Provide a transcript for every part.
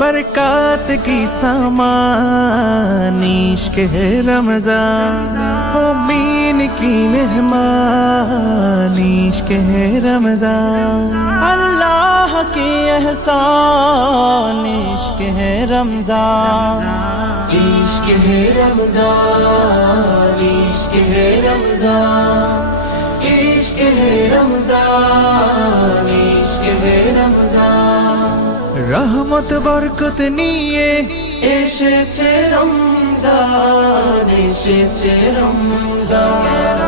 बरकत की सामान इश्क है रमज़ान, मोमिन की मेहमान इश्क है रमज़ान, अल्लाह की एहसान इश्क है रमज़ान, इश्क है रमज़ान, इश्क है रमज़ान, इश्क है रमज़ान, इश्क है रमज़ान। रहमत बरकत निये एसेছে রমজান, এসেছে রমজান,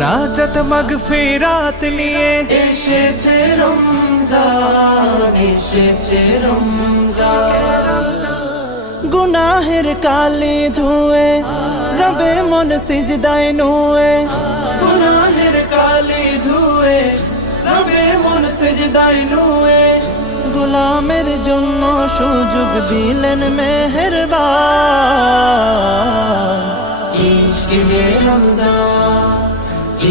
নাজাত মাগফিরাত নিয়ে এসেছে রমজান, এসেছে রমজান। গুনাহের কালি ধুয়ে রবে মন সিজদায় নুয়ে, গুনাহের কালি ধুয়ে রবে মন সিজদায় নুয়ে, গোলামের জন্য সুযোগ দিলেন মেহেরবান। ইশক হে রমজান,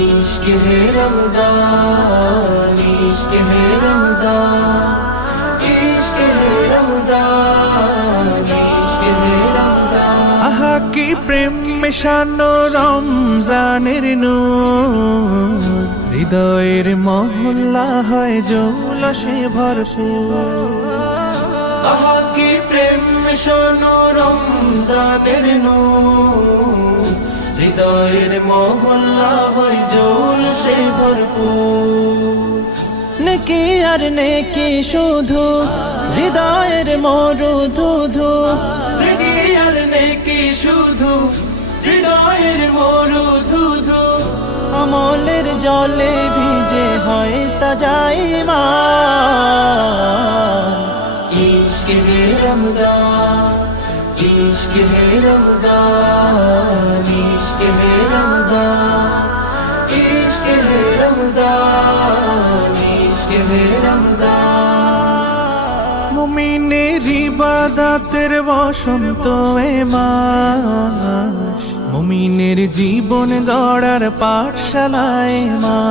ইশক হে রমজান, ইশক হে রমজান, ইশক হে রমজান, ইশক হে রমজান। আহা কি প্রেম মেশানো রমজানের নূর, হৃদয়ের মহল্লা হয় জৌলসে ভরপুর। আহা কি প্রেম মেশানো রমজানের নূর, হৃদয়ের মহল্লা হয় জৌলসে ভরপুর। নেকি আর নেকি শুধু হৃদয়ের মরুধুধু, নেকি আর নেকি শুধু হৃদয়ের মরুধুধু, আমলের জলে ভিজে হয় তাজা ঈমান। ইশক হে রমজান, ইশক হে রমজান, ইশক হে রমজান, ইশক হে রমজান, ইশক হে রমজান। মুমিনের ইবাদতের বসন্ত এ মাস, মুমিনের জীবন গড়ার পাঠশালায় মা।